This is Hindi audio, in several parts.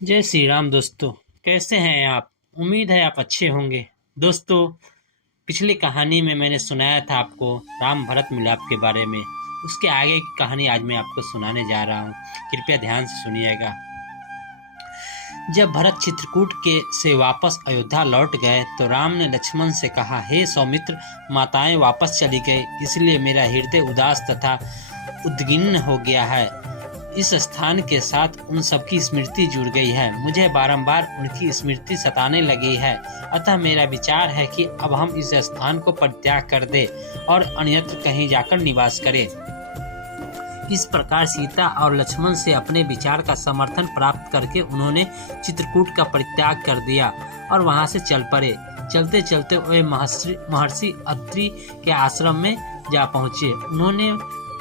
जय श्री राम दोस्तों। कैसे हैं आप? उम्मीद है आप अच्छे होंगे। दोस्तों, पिछली कहानी में मैंने सुनाया था आपको राम भरत मिलाप के बारे में। उसके आगे की कहानी आज मैं आपको सुनाने जा रहा हूँ। कृपया ध्यान से सुनिएगा। जब भरत चित्रकूट के से वापस अयोध्या लौट गए तो राम ने लक्ष्मण से कहा, हे सौमित्र, माताएं वापस चली गई, इसलिए मेरा हृदय उदास तथा उद्विग्न हो गया है। इस स्थान के साथ उन सबकी स्मृति जुड़ गई है। मुझे बारंबार उनकी स्मृति सताने लगी है। अतः मेरा विचार है कि अब हम इस स्थान को परित्याग कर दें और अन्यत्र कहीं जाकर निवास करें। इस प्रकार सीता और लक्ष्मण से अपने विचार का समर्थन प्राप्त करके उन्होंने चित्रकूट का परित्याग कर दिया और वहां से चल पड़े। चलते चलते वे महर्षि अत्रि के आश्रम में जा पहुँचे। उन्होंने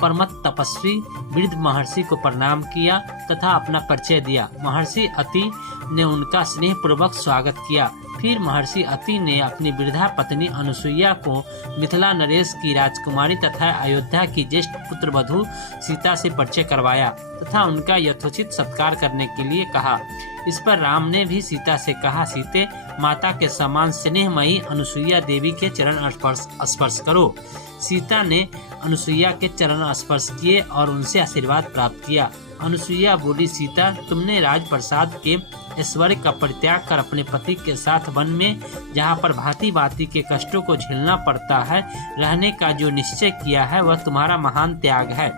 परमत तपस्वी वृद्ध महर्षि को प्रणाम किया तथा अपना परिचय दिया। महर्षि अति ने उनका स्नेह पूर्वक स्वागत किया। फिर महर्षि अति ने अपनी वृद्धा पत्नी अनुसुईया को मिथिला नरेश की राजकुमारी तथा अयोध्या की ज्येष्ठ पुत्र वधू सीता से परिचय करवाया तथा उनका यथोचित सत्कार करने के लिए कहा। इस पर राम ने भी सीता से कहा, सीते, माता के समान स्नेहमयी अनुसुईया देवी के चरण स्पर्श करो। सीता ने अनुसुईया के चरण स्पर्श किए और उनसे आशीर्वाद प्राप्त किया। अनुसुईया बोली, सीता, तुमने राजप्रसाद के ऐश्वर्य का परित्याग कर अपने पति के साथ वन में, जहाँ पर भांति भांति के कष्टों को झेलना पड़ता है, रहने का जो निश्चय किया है वह तुम्हारा महान त्याग है।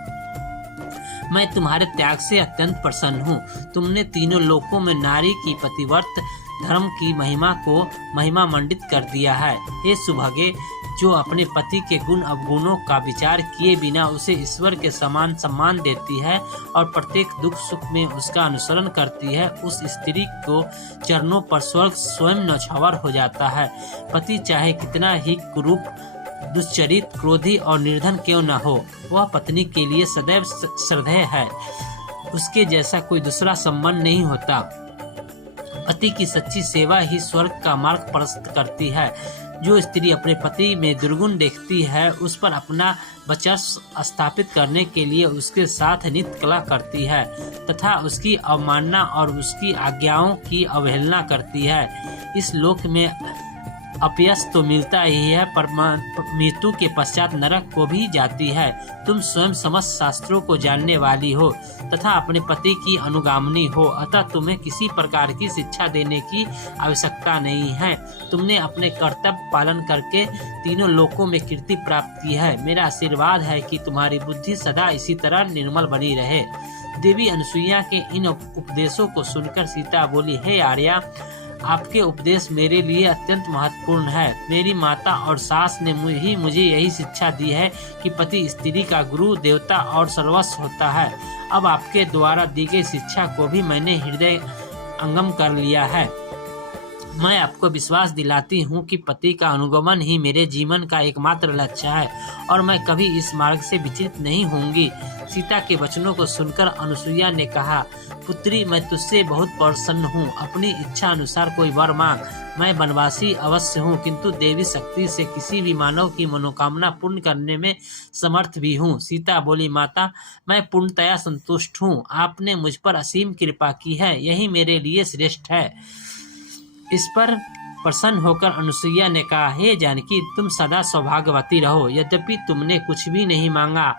मैं तुम्हारे त्याग से अत्यंत प्रसन्न हूँ। तुमने तीनों लोकों में नारी की पतिव्रत धर्म की महिमा को महिमा मंडित कर दिया है। हे सुभगे, जो अपने पति के गुण अवगुणों का विचार किए बिना उसे ईश्वर के समान सम्मान देती है और प्रत्येक दुख सुख में उसका अनुसरण करती है, उस स्त्री को चरणों पर स्वर्ग स्वयं न्यौछावर हो जाता है। पति चाहे कितना ही कुरूप, दुश्चरित, क्रोधी और निर्धन क्यों न हो, वह पत्नी के लिए सदैव श्रद्धेय है। उसके जैसा कोई दूसरा संबंध नहीं होता। पति की सच्ची सेवा ही स्वर्ग का मार्ग प्रशस्त करती है। जो स्त्री अपने पति में दुर्गुण देखती है, उस पर अपना वर्चस्व स्थापित करने के लिए उसके साथ नित्य कलह करती है तथा उसकी अवमानना और उसकी आज्ञाओं की अवहेलना करती है, इस लोक में अपयश तो मिलता ही है, पर मृत्यु के पश्चात नरक को भी जाती है। तुम स्वयं समस्त शास्त्रों को जानने वाली हो तथा अपने पति की अनुगामिनी हो, अतः तुम्हें किसी प्रकार की शिक्षा देने की आवश्यकता नहीं है। तुमने अपने कर्तव्य पालन करके तीनों लोकों में कीर्ति प्राप्त की है। मेरा आशीर्वाद है कि तुम्हारी बुद्धि सदा इसी तरह निर्मल बनी रहे। देवी अनुसुईया के इन उपदेशों को सुनकर सीता बोली, हे आर्या, आपके उपदेश मेरे लिए अत्यंत महत्वपूर्ण है। मेरी माता और सास ने मुझे यही शिक्षा दी है कि पति स्त्री का गुरु, देवता और सर्वस्व होता है। अब आपके द्वारा दी गई शिक्षा को भी मैंने हृदय अंगम कर लिया है। मैं आपको विश्वास दिलाती हूँ कि पति का अनुगमन ही मेरे जीवन का एकमात्र लक्ष्य है और मैं कभी इस मार्ग से विचलित नहीं होंगी। सीता के वचनों को सुनकर अनुसुईया ने कहा, पुत्री, मैं तुझसे बहुत प्रसन्न हूँ। अपनी इच्छा अनुसार कोई वर मांग। मैं वनवासी अवश्य हूँ, किंतु देवी शक्ति से किसी भी मानव की मनोकामना पूर्ण करने में समर्थ भी हूँ। सीता बोली, माता, मैं पूर्णतया संतुष्ट हूँ। आपने मुझ पर असीम कृपा की है, यही मेरे लिए श्रेष्ठ है। इस पर प्रसन्न होकर अनुसुईया ने कहा, हे जानकी, तुम सदा सौभाग्यवती रहो। यद्यपि तुमने कुछ भी नहीं मांगा,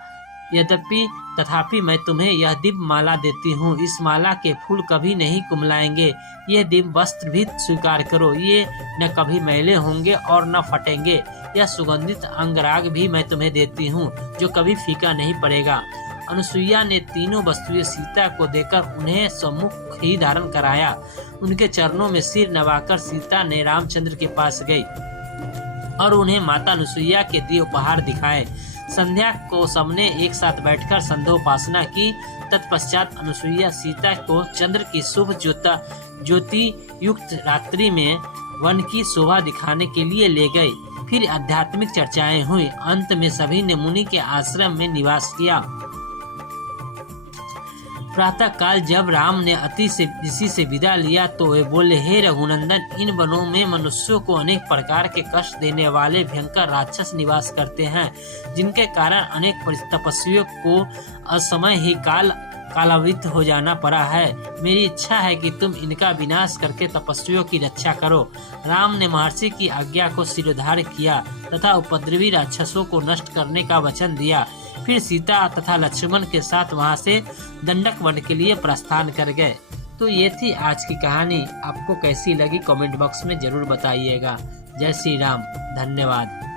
तथापि मैं तुम्हें यह दिव्य माला देती हूँ। इस माला के फूल कभी नहीं कुमलाएंगे। ये दिव्य वस्त्र भी स्वीकार करो, ये न कभी मैले होंगे और न फटेंगे। यह सुगंधित अंगराग भी मैं तुम्हें देती हूँ, जो कभी फीका नहीं पड़ेगा। अनुसुईया ने तीनों वस्तुएं सीता को देकर उन्हें सम्मुख ही धारण कराया। उनके चरणों में सिर नवाकर सीता ने रामचंद्र के पास गई और उन्हें माता अनुसुईया के दिए उपहार दिखाए। संध्या को सबने एक साथ बैठकर संध्योपासना की। तत्पश्चात अनुसुईया सीता को चंद्र की शुभ ज्योति युक्त रात्रि में वन की शोभा दिखाने के लिए ले गई। फिर आध्यात्मिक चर्चाएं हुई। अंत में सभी ने मुनि के आश्रम में निवास किया। प्रातः काल जब राम ने अति से ऋषि से विदा लिया तो वे बोले, हे रघुनंदन, इन वनों में मनुष्यों को अनेक प्रकार के कष्ट देने वाले भयंकर राक्षस निवास करते हैं, जिनके कारण अनेक तपस्वियों को असमय ही काल कालावृत हो जाना पड़ा है। मेरी इच्छा है कि तुम इनका विनाश करके तपस्वियों की रक्षा करो। राम ने महर्षि की आज्ञा को शिरोधार्य किया तथा उपद्रवी राक्षसों को नष्ट करने का वचन दिया। फिर सीता तथा लक्ष्मण के साथ वहां से दंडक वन के लिए प्रस्थान कर गए। तो ये थी आज की कहानी। आपको कैसी लगी कमेंट बॉक्स में जरूर बताइएगा। जय श्री राम। धन्यवाद।